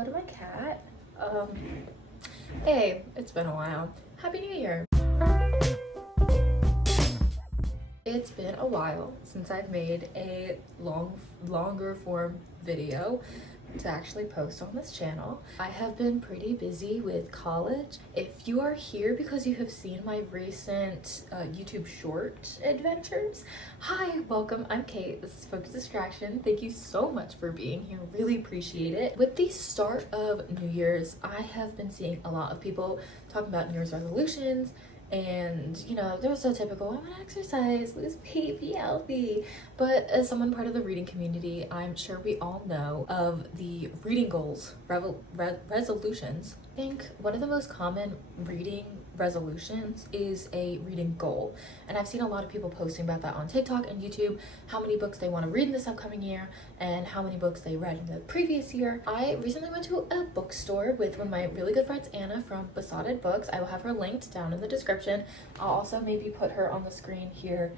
hello to my cat. Hey, it's been a while. Happy New Year. It's been a while since I've made a longer form video to actually post on this channel. I have been pretty busy with college. If you are here because you have seen my recent YouTube short adventures, hi, welcome. I'm Kate. This is Focus Distraction. Thank you so much for being here. Really appreciate it. With the start of New Year's, I have been seeing a lot of people talking about New Year's resolutions. And you know, there's so typical, I want to exercise, lose weight, be healthy. But as someone part of the reading community, I'm sure we all know of the reading goals, resolutions. I think one of the most common reading resolutions is a reading goal. And I've seen a lot of people posting about that on TikTok and YouTube, how many books they want to read in this upcoming year and how many books they read in the previous year. I recently went to a bookstore with one of my really good friends, Anna from Besotted Books. I will have her linked down in the description. I'll also maybe put her on the screen here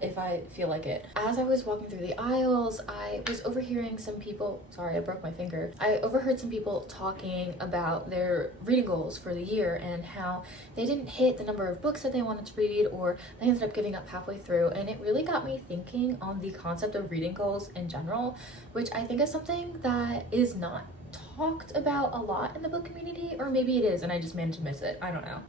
if I feel like it. As I was walking through the aisles, I was overhearing some people, sorry, I broke my finger. I overheard some people talking about their reading goals for the year and how they didn't hit the number of books that they wanted to read, or they ended up giving up halfway through. And it really got me thinking on the concept of reading goals in general, which I think is something that is not talked about a lot in the book community, or maybe it is and I just managed to miss it. I don't know.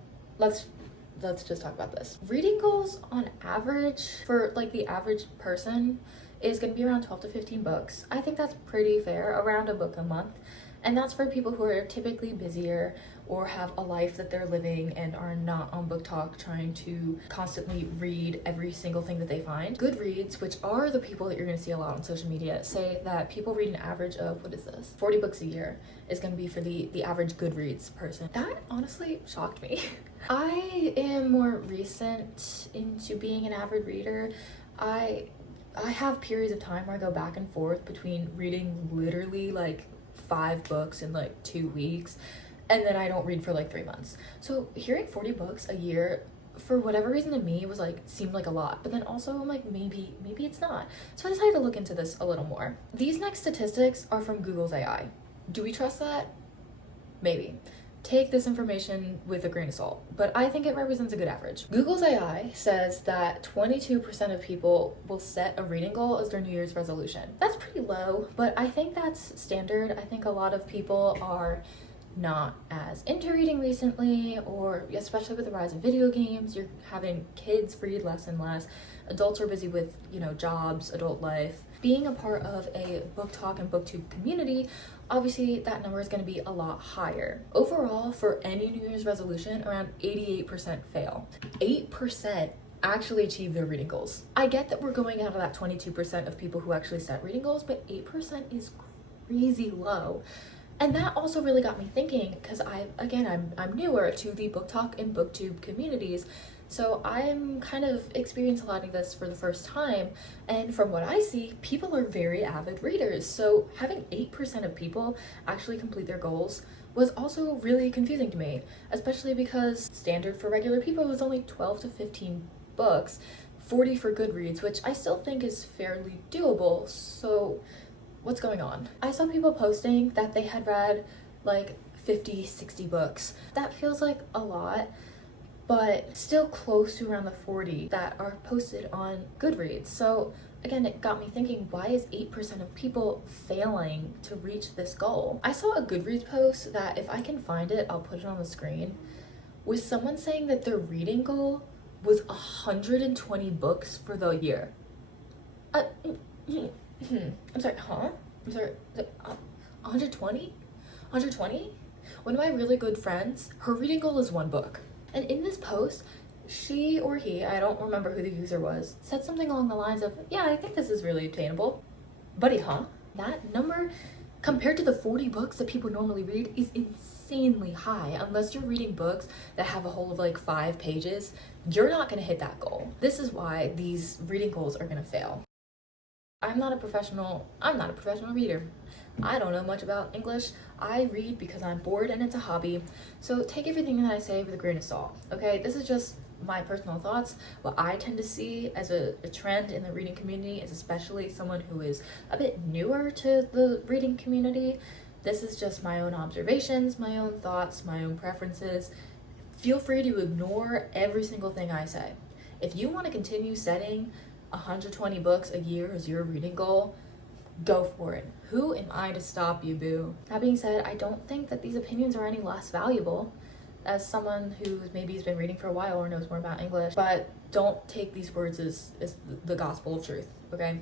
Let's just talk about this. Reading goals on average for like the average person is going to be around 12 to 15 books. I think that's pretty fair, around a book a month. And that's for people who are typically busier or have a life that they're living and are not on Book Talk trying to constantly read every single thing that they find. Goodreads, which are the people that you're going to see a lot on social media, say that people read an average of, 40 books a year is going to be for the average Goodreads person. That honestly shocked me. I am more recent into being an avid reader. I have periods of time where I go back and forth between reading literally like 5 books in like 2 weeks, and then I don't read for like 3 months. So hearing 40 books a year, for whatever reason to me, was like, seemed like a lot, but then also I'm like, maybe it's not. So I decided to look into this a little more. These next statistics are from Google's AI. Do we trust that? Maybe. Take this information with a grain of salt, but I think it represents a good average. Google's AI says that 22% of people will set a reading goal as their New Year's resolution. That's pretty low, but I think that's standard. I think a lot of people are not as into reading recently, or especially with the rise of video games, you're having kids read less and less. Adults are busy with, you know, jobs, adult life. Being a part of a Book Talk and BookTube community, obviously that number is going to be a lot higher. Overall, for any New Year's resolution, around 88% fail. 8% actually achieve their reading goals. I get that we're going out of that 22% of people who actually set reading goals, but 8% is crazy low. And that also really got me thinking, because I'm newer to the Book Talk and BookTube communities, so I'm kind of experiencing a lot of this for the first time. And from what I see, people are very avid readers. So having 8% of people actually complete their goals was also really confusing to me, especially because standard for regular people is only 12 to 15 books, 40 for Goodreads, which I still think is fairly doable. So what's going on? I saw people posting that they had read like 50, 60 books. That feels like a lot, but still close to around the 40 that are posted on Goodreads. So again, it got me thinking, why is 8% of people failing to reach this goal? I saw a Goodreads post that, if I can find it, I'll put it on the screen, with someone saying that their reading goal was 120 books for the year. I'm sorry, huh? I'm sorry, 120? 120? One of my really good friends, her reading goal is 1 book. And in this post, she or he, I don't remember who the user was, said something along the lines of, yeah, I think this is really attainable. Buddy, huh? That number, compared to the 40 books that people normally read, is insanely high. Unless you're reading books that have a whole of like 5 pages, you're not gonna hit that goal. This is why these reading goals are gonna fail. I'm not a professional reader. I don't know much about English. I read because I'm bored and it's a hobby. So take everything that I say with a grain of salt, okay? This is just my personal thoughts. What I tend to see as a trend in the reading community is, especially someone who is a bit newer to the reading community, This is just my own observations, my own thoughts, my own preferences. Feel free to ignore every single thing I say. If you want to continue setting 120 books a year as your reading goal, go for it. Who am I to stop you, boo? That being said, I don't think that these opinions are any less valuable as someone who maybe has been reading for a while or knows more about English, but don't take these words as the gospel of truth, okay?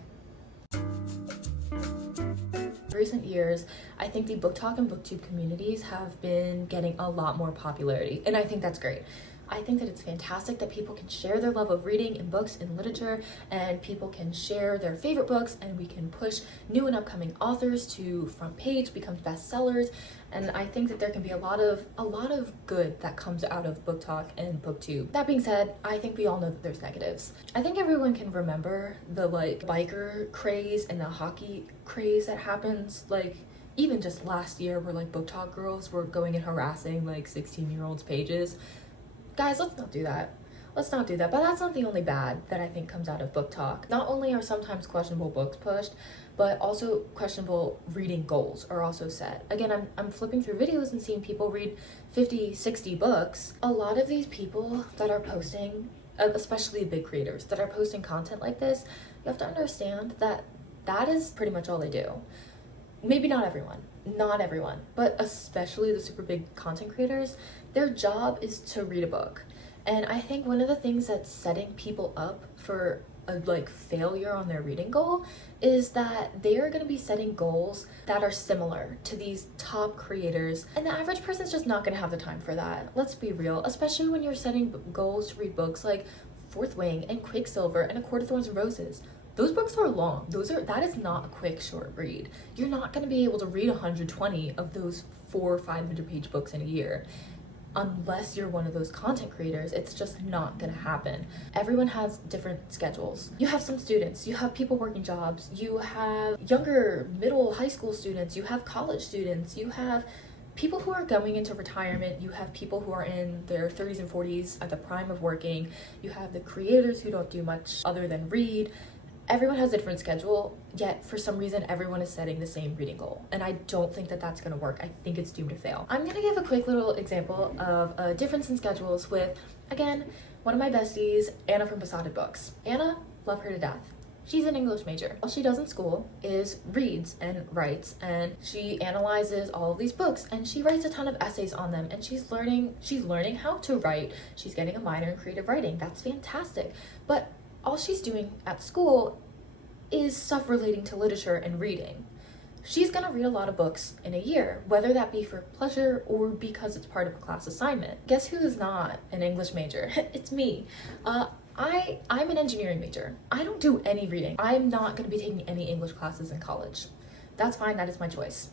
Recent years, I think the book talk and booktube communities have been getting a lot more popularity, and I think that's great. I think that it's fantastic that people can share their love of reading in books and literature, and people can share their favorite books, and we can push new and upcoming authors to front page, become bestsellers, and I think that there can be a lot of good that comes out of book talk and booktube. That being said, I think we all know that there's negatives. I think everyone can remember the biker craze and the hockey craze that happens even just last year, where book talk girls were going and harassing 16-year-olds pages. Guys, let's not do that. Let's not do that. But that's not the only bad that I think comes out of book talk. Not only are sometimes questionable books pushed, but also questionable reading goals are also set. Again, I'm flipping through videos and seeing people read 50, 60 books. A lot of these people that are posting, especially big creators that are posting content like this, you have to understand that that is pretty much all they do. Maybe not everyone, but especially the super big content creators, their job is to read a book. And I think one of the things that's setting people up for a failure on their reading goal is that they are going to be setting goals that are similar to these top creators, and the average person's just not going to have the time for that. Let's be real, especially when you're setting goals to read books like Fourth Wing and Quicksilver and A Court of Thorns and Roses. Those books are long. That is not a quick, short read. You're not going to be able to read 120 of those 400 or 500 page books in a year. Unless you're one of those content creators, it's just not going to happen. Everyone has different schedules. You have some students, you have people working jobs, you have younger middle high school students, you have college students, you have people who are going into retirement, you have people who are in their 30s and 40s at the prime of working, you have the creators who don't do much other than read. Everyone has a different schedule, yet for some reason everyone is setting the same reading goal. And I don't think that that's gonna work. I think it's doomed to fail. I'm gonna give a quick little example of a difference in schedules with, again, one of my besties, Anna from Besotted Books. Anna, love her to death. She's an English major. All she does in school is reads and writes, and she analyzes all of these books, and she writes a ton of essays on them, and she's learning how to write. She's getting a minor in creative writing. That's fantastic. But all she's doing at school is stuff relating to literature and reading. She's gonna read a lot of books in a year, whether that be for pleasure or because it's part of a class assignment. Guess who is not an English major? It's me. I'm an engineering major. I don't do any reading. I'm not gonna be taking any English classes in college. That's fine, that is my choice.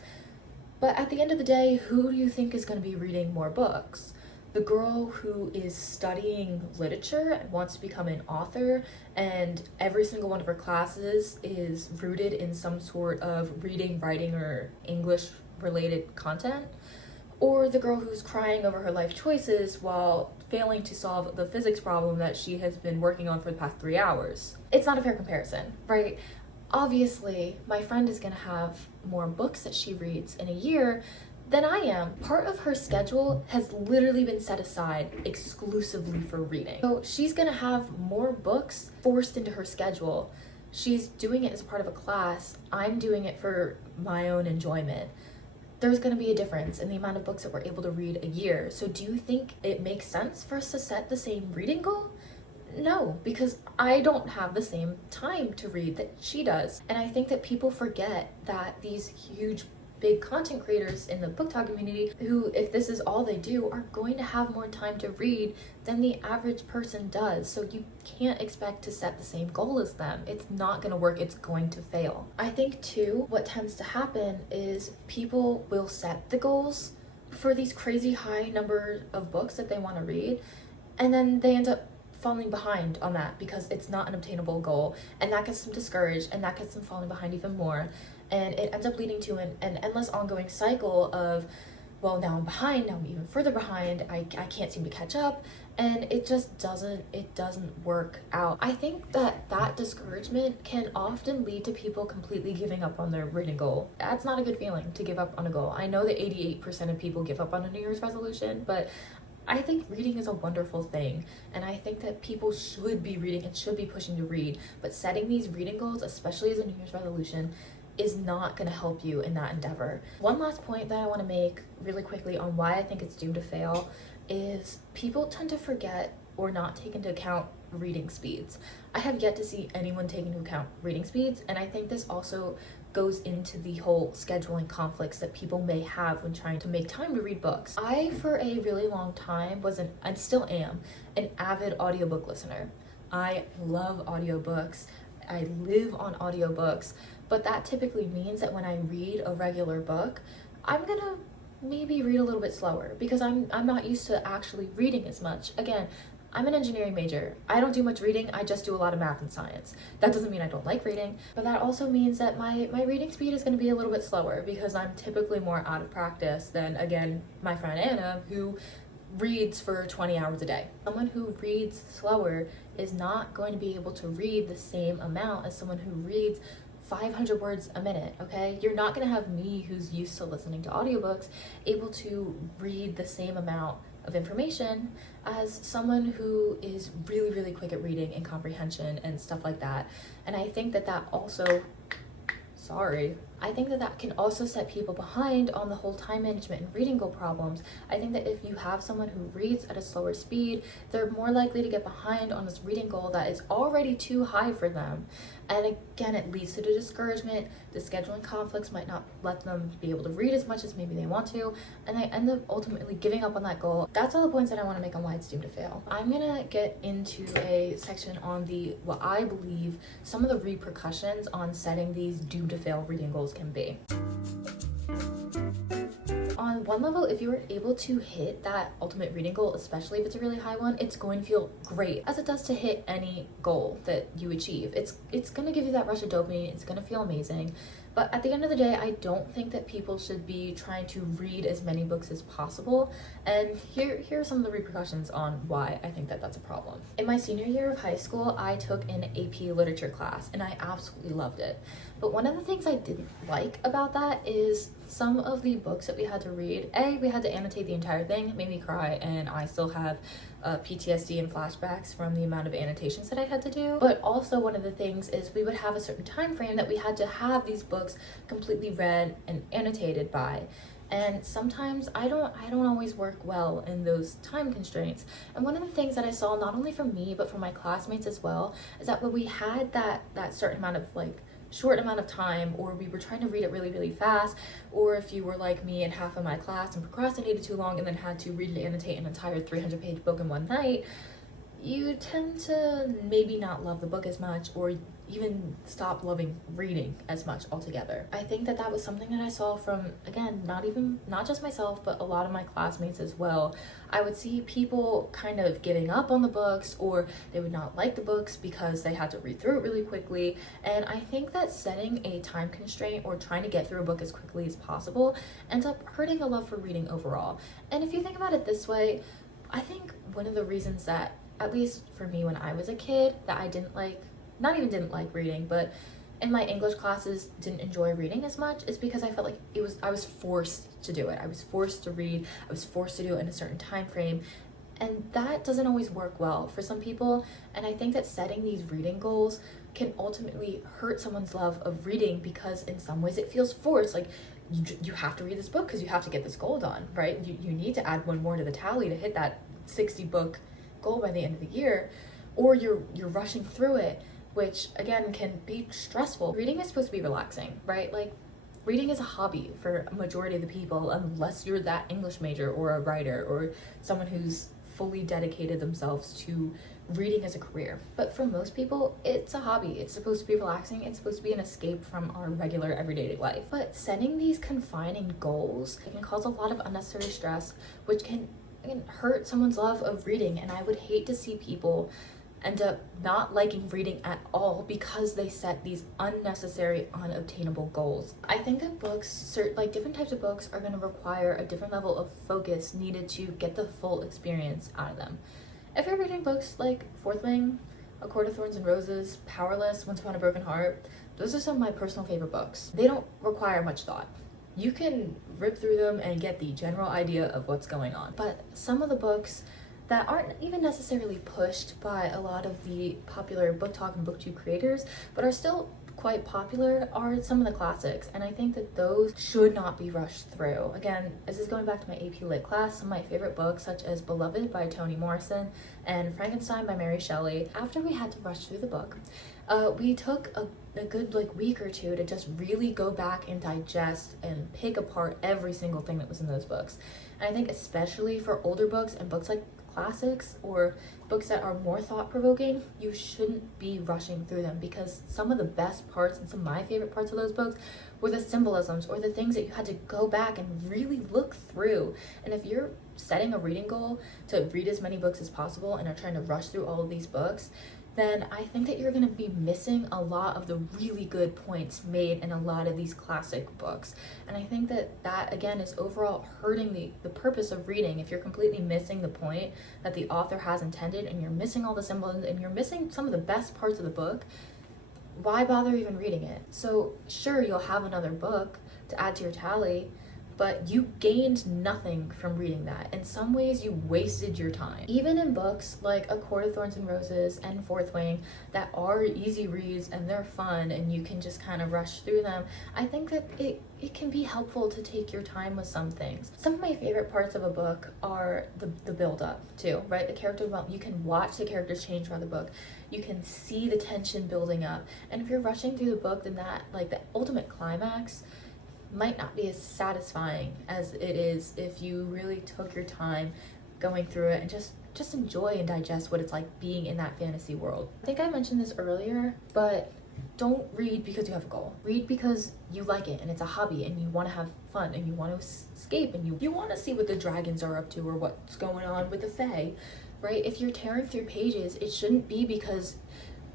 But at the end of the day, who do you think is gonna be reading more books? The girl who is studying literature and wants to become an author, and every single one of her classes is rooted in some sort of reading, writing, or English related content? Or the girl who's crying over her life choices while failing to solve the physics problem that she has been working on for the past 3 hours? It's not a fair comparison, right? Obviously, my friend is gonna have more books that she reads in a year than I am. Part of her schedule has literally been set aside exclusively for reading. So she's gonna have more books forced into her schedule. She's doing it as part of a class. I'm doing it for my own enjoyment. There's gonna be a difference in the amount of books that we're able to read a year. So do you think it makes sense for us to set the same reading goal? No, because I don't have the same time to read that she does. And I think that people forget that these huge big content creators in the book talk community, who, if this is all they do, are going to have more time to read than the average person does. So you can't expect to set the same goal as them. It's not going to work. It's going to fail. I think too, what tends to happen is people will set the goals for these crazy high number of books that they want to read, and then they end up falling behind on that because it's not an obtainable goal, and that gets them discouraged, and that gets them falling behind even more. And it ends up leading to an endless ongoing cycle of, well, now I'm behind, now I'm even further behind, I can't seem to catch up, and it just doesn't work out. I think that discouragement can often lead to people completely giving up on their reading goal. That's not a good feeling, to give up on a goal. I know that 88% of people give up on a New Year's resolution, but I think reading is a wonderful thing, and I think that people should be reading and should be pushing to read, but setting these reading goals, especially as a New Year's resolution, is not going to help you in that endeavor. One last point that I want to make really quickly on why I think it's doomed to fail is people tend to forget or not take into account reading speeds. I have yet to see anyone take into account reading speeds, and I think this also goes into the whole scheduling conflicts that people may have when trying to make time to read books. I, for a really long time, and still am, an avid audiobook listener. I love audiobooks. I live on audiobooks, but that typically means that when I read a regular book, I'm gonna maybe read a little bit slower because I'm not used to actually reading as much. Again, I'm an engineering major. I don't do much reading, I just do a lot of math and science. That doesn't mean I don't like reading, but that also means that my reading speed is gonna be a little bit slower because I'm typically more out of practice than, again, my friend Anna, who reads for 20 hours a day. Someone who reads slower is not going to be able to read the same amount as someone who reads 500 words a minute, okay? You're not gonna have me, who's used to listening to audiobooks, able to read the same amount of information as someone who is really, really quick at reading and comprehension and stuff like that. And I think that also, I think that can also set people behind on the whole time management and reading goal problems. I think that if you have someone who reads at a slower speed, they're more likely to get behind on this reading goal that is already too high for them. And again, it leads to the discouragement. The scheduling conflicts might not let them be able to read as much as maybe they want to, and they end up ultimately giving up on that goal. That's all the points that I want to make on why it's doomed to fail. I'm gonna get into a section on what I believe some of the repercussions on setting these doomed to fail reading goals can be. On one level, if you were able to hit that ultimate reading goal, especially if it's a really high one, it's going to feel great, as it does to hit any goal that you achieve. It's going to give you that rush of dopamine, it's going to feel amazing. But at the end of the day, I don't think that people should be trying to read as many books as possible. And here are some of the repercussions on why I think that that's a problem. In my senior year of high school, I took an AP literature class, and I absolutely loved it. But one of the things I didn't like about that is some of the books that we had to read. We had to annotate the entire thing. It made me cry, and I still have PTSD and flashbacks from the amount of annotations that I had to do. But also one of the things is we would have a certain time frame that we had to have these books completely read and annotated by. And sometimes I don't always work well in those time constraints. And one of the things that I saw, not only from me, but from my classmates as well, is that when we had that certain amount of short amount of time, or we were trying to read it really, really fast, or if you were like me and half of my class and procrastinated too long and then had to read and annotate an entire 300-page book in one night, you tend to maybe not love the book as much, or even stop loving reading as much altogether. I think that was something that I saw from, again, not just myself, but a lot of my classmates as well. I would see people kind of giving up on the books, or they would not like the books because they had to read through it really quickly. And I think that setting a time constraint or trying to get through a book as quickly as possible ends up hurting a love for reading overall. And if you think about it this way, I think one of the reasons that, at least for me when I was a kid, that I not even didn't like reading, but in my English classes didn't enjoy reading as much, is because I felt like I was forced to do it. I was forced to read, I was forced to do it in a certain time frame, and that doesn't always work well for some people. And I think that setting these reading goals can ultimately hurt someone's love of reading, because in some ways it feels forced. Like, you have to read this book because you have to get this goal done, right? You need to add one more to the tally to hit that 60 book goal by the end of the year, or you're rushing through it, which again can be stressful. Reading is supposed to be relaxing, right? Like, reading is a hobby for a majority of the people, unless you're that English major or a writer or someone who's fully dedicated themselves to reading as a career. But for most people, it's a hobby. It's supposed to be relaxing. It's supposed to be an escape from our regular everyday life. But setting these confining goals can cause a lot of unnecessary stress, which can hurt someone's love of reading. And I would hate to see people end up not liking reading at all because they set these unnecessary, unobtainable goals. I think that books, like different types of books, are going to require a different level of focus needed to get the full experience out of them. If you're reading books like Fourth Wing, A Court of Thorns and Roses, Powerless, Once Upon a Broken Heart, those are some of my personal favorite books. They don't require much thought. You can rip through them and get the general idea of what's going on. But some of the books that aren't even necessarily pushed by a lot of the popular book talk and booktube creators, but are still quite popular, are some of the classics, and I think that those should not be rushed through. Again, this is going back to my AP Lit class. Some of my favorite books, such as Beloved by Toni Morrison and Frankenstein by Mary Shelley, after we had to rush through the book, we took a good week or two to just really go back and digest and pick apart every single thing that was in those books. And I think especially for older books and books like classics or books that are more thought-provoking, you shouldn't be rushing through them, because some of the best parts and some of my favorite parts of those books were the symbolisms or the things that you had to go back and really look through. And if you're setting a reading goal to read as many books as possible and are trying to rush through all of these books, then I think that you're going to be missing a lot of the really good points made in a lot of these classic books. And I think that again is overall hurting the purpose of reading. If you're completely missing the point that the author has intended, and you're missing all the symbols, and you're missing some of the best parts of the book, why bother even reading it? So sure, you'll have another book to add to your tally, but you gained nothing from reading that. In some ways, you wasted your time. Even in books like A Court of Thorns and Roses and Fourth Wing that are easy reads and they're fun and you can just kind of rush through them, I think that it can be helpful to take your time with some things. Some of my favorite parts of a book are the build-up too, right? The character development. You can watch the characters change throughout the book. You can see the tension building up. And if you're rushing through the book, then that, the ultimate climax might not be as satisfying as it is if you really took your time going through it and just enjoy and digest what it's like being in that fantasy world. I think I mentioned this earlier, but don't read because you have a goal. Read because you like it and it's a hobby and you want to have fun and you want to escape and you want to see what the dragons are up to or what's going on with the fae, right? If you're tearing through pages, it shouldn't be because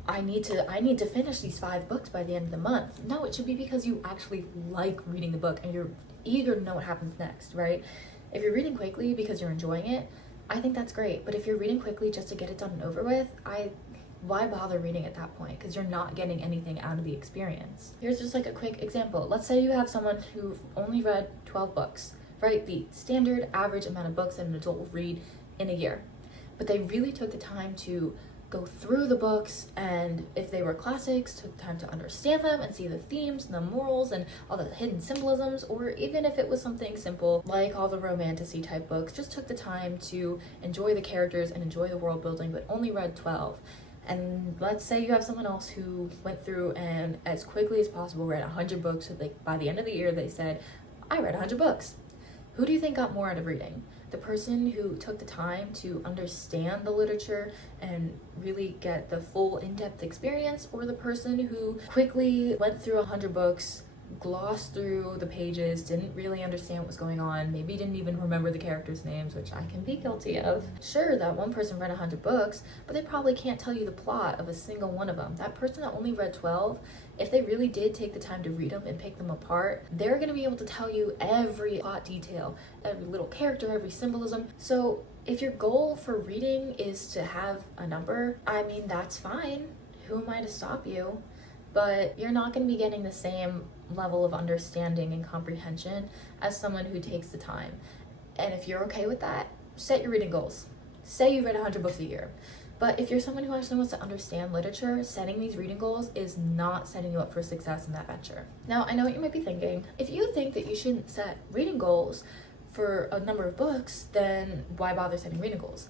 I need to finish these 5 books by the end of the month. No, it should be because you actually like reading the book and you're eager to know what happens next, right? If you're reading quickly because you're enjoying it, I think that's great. But if you're reading quickly just to get it done and over with, why bother reading at that point? Because you're not getting anything out of the experience. Here's just a quick example. Let's say you have someone who only read 12 books, right? The standard average amount of books that an adult will read in a year. But they really took the time to go through the books, and if they were classics, took time to understand them and see the themes and the morals and all the hidden symbolisms, or even if it was something simple like all the romantasy type books, just took the time to enjoy the characters and enjoy the world building, but only read 12. And let's say you have someone else who went through and as quickly as possible read 100 books, so by the end of the year they said, I read 100 books. Who do you think got more out of reading? The person who took the time to understand the literature and really get the full in-depth experience, or the person who quickly went through 100 books, glossed through the pages, didn't really understand what was going on, maybe didn't even remember the characters' names, which I can be guilty of. Sure, that one person read 100 books, but they probably can't tell you the plot of a single one of them. That person that only read 12, if they really did take the time to read them and pick them apart, they're going to be able to tell you every plot detail, every little character, every symbolism. So if your goal for reading is to have a number, I mean, that's fine. Who am I to stop you? But you're not going to be getting the same level of understanding and comprehension as someone who takes the time. And if you're okay with that, set your reading goals. Say you read 100 books a year. But if you're someone who actually wants to understand literature, setting these reading goals is not setting you up for success in that venture. Now, I know what you might be thinking. If you think that you shouldn't set reading goals for a number of books, then why bother setting reading goals?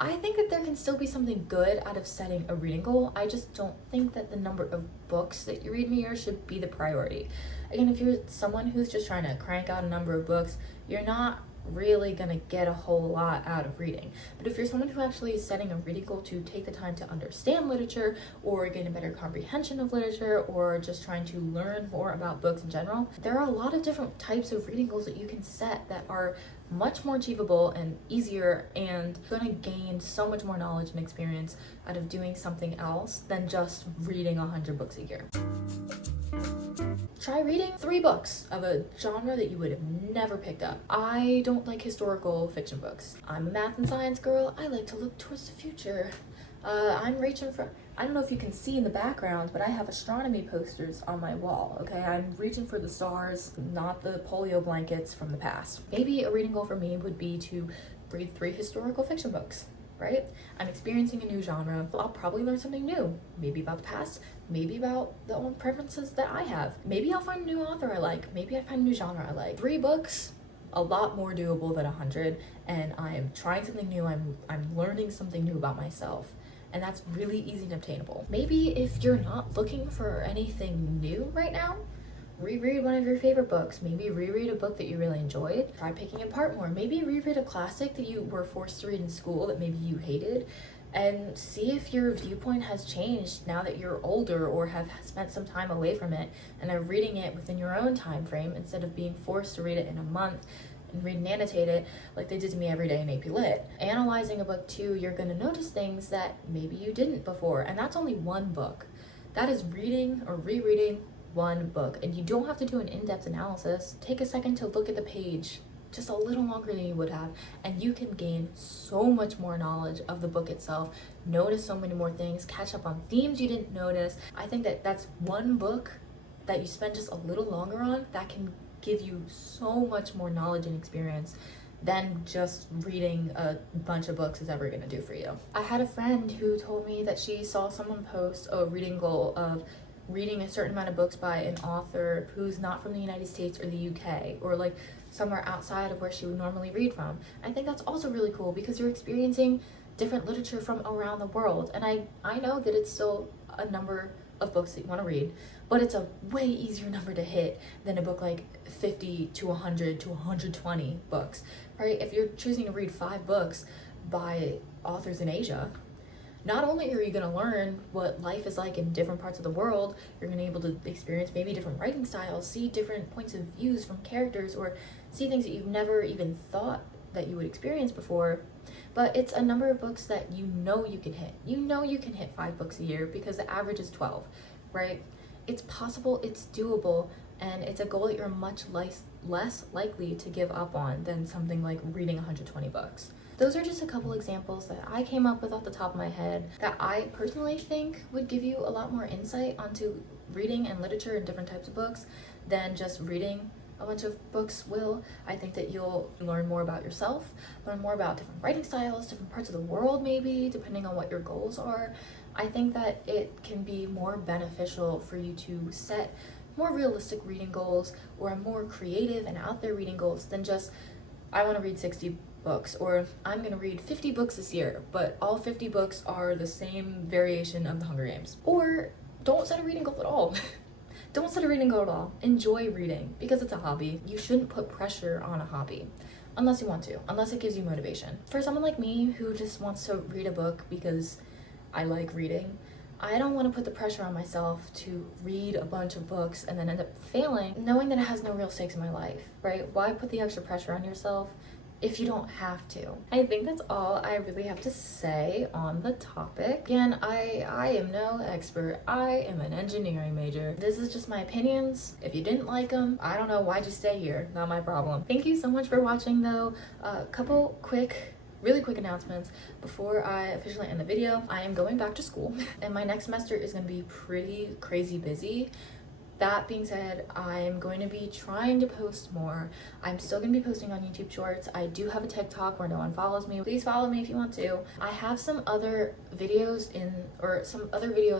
I think that there can still be something good out of setting a reading goal. I just don't think that the number of books that you read in a year should be the priority. Again, if you're someone who's just trying to crank out a number of books, you're not really gonna get a whole lot out of reading. But if you're someone who actually is setting a reading goal to take the time to understand literature or gain a better comprehension of literature or just trying to learn more about books in general, there are a lot of different types of reading goals that you can set that are much more achievable and easier and gonna gain so much more knowledge and experience out of doing something else than just reading 100 books a year. Try reading 3 books of a genre that you would have never picked up. I don't like historical fiction books. I'm a math and science girl. I like to look towards the future. I'm reaching for, I don't know if you can see in the background, but I have astronomy posters on my wall, okay? I'm reaching for the stars, not the polio blankets from the past. Maybe a reading goal for me would be to read 3 historical fiction books, right? I'm experiencing a new genre. I'll probably learn something new, maybe about the past, maybe about the own preferences that I have. Maybe I'll find a new author I like. Maybe I find a new genre I like. 3 books, a lot more doable than 100, and I'm trying something new. I'm learning something new about myself. And that's really easy and obtainable. Maybe if you're not looking for anything new right now, reread one of your favorite books. Maybe reread a book that you really enjoyed. Try picking it apart more. Maybe reread a classic that you were forced to read in school that maybe you hated, and see if your viewpoint has changed now that you're older or have spent some time away from it and are reading it within your own time frame instead of being forced to read it in a month and read and annotate it like they did to me every day in AP Lit. Analyzing a book too, you're gonna notice things that maybe you didn't before, and that's only one book. That is reading or rereading one book, and you don't have to do an in-depth analysis. Take a second to look at the page just a little longer than you would have, and you can gain so much more knowledge of the book itself, notice so many more things, catch up on themes you didn't notice. I think that that's one book that you spend just a little longer on that can give you so much more knowledge and experience than just reading a bunch of books is ever going to do for you. I had a friend who told me that she saw someone post a reading goal of reading a certain amount of books by an author who's not from the United States or the UK, or like somewhere outside of where she would normally read from. I think that's also really cool because you're experiencing different literature from around the world, and I know that it's still a number of books that you want to read, but it's a way easier number to hit than a book like 50 to 100 to 120 books, right? If you're choosing to read 5 books by authors in Asia, not only are you going to learn what life is like in different parts of the world, you're going to be able to experience maybe different writing styles, see different points of views from characters, or see things that you've never even thought that you would experience before. But it's a number of books that you know you can hit. You know you can hit 5 books a year because the average is 12, right? It's possible, it's doable, and it's a goal that you're much less likely to give up on than something like reading 120 books. Those are just a couple examples that I came up with off the top of my head that I personally think would give you a lot more insight onto reading and literature and different types of books than just reading a bunch of books will. I think that you'll learn more about yourself, learn more about different writing styles, different parts of the world maybe, depending on what your goals are. I think that it can be more beneficial for you to set more realistic reading goals or more creative and out there reading goals than just, I want to read 60 books, or I'm going to read 50 books this year, but all 50 books are the same variation of the Hunger Games. Or don't set a reading goal at all. Don't set a reading goal at all. Enjoy reading because it's a hobby. You shouldn't put pressure on a hobby unless you want to, unless it gives you motivation. For someone like me who just wants to read a book because I like reading, I don't want to put the pressure on myself to read a bunch of books and then end up failing, knowing that it has no real stakes in my life, right? Why put the extra pressure on yourself if you don't have to? I think that's all I really have to say on the topic. Again, I am no expert. I am an engineering major. This is just my opinions. If you didn't like them, I don't know, why'd you stay here? Not my problem. Thank you so much for watching though. A couple really quick announcements before I officially end the video. I am going back to school and my next semester is going to be pretty crazy busy. That being said, I'm going to be trying to post more. I'm still going to be posting on YouTube Shorts. I do have a TikTok where no one follows me. Please follow me if you want to. I have some other videos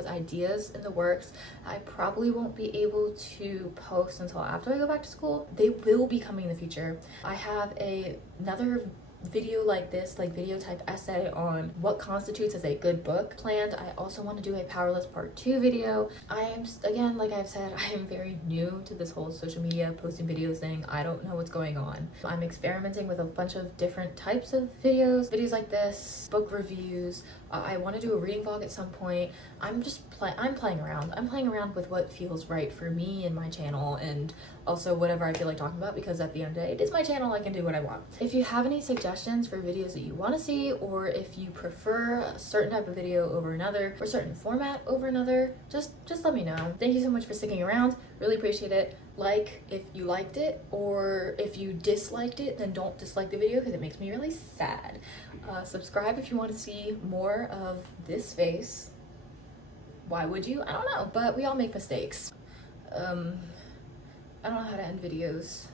ideas in the works. I probably won't be able to post until after I go back to school. They will be coming in the future. I have another video like this, like video type essay on what constitutes as a good book planned. I also want to do a powerless part 2 video. I am, again, like I've said, I am very new to this whole social media posting videos thing. I don't know what's going on. I'm experimenting with a bunch of different types of videos like this, book reviews. I want to do a reading vlog at some point. I'm playing around. I'm playing around with what feels right for me and my channel, and also whatever I feel like talking about, because at the end of the day, it is my channel. I can do what I want. If you have any suggestions for videos that you want to see, or if you prefer a certain type of video over another, or a certain format over another, just let me know. Thank you so much for sticking around. Really appreciate it. Like if you liked it, or if you disliked it, then don't dislike the video because it makes me really sad. Subscribe if you want to see more of this face. Why would you? I don't know, but we all make mistakes. I don't know how to end videos.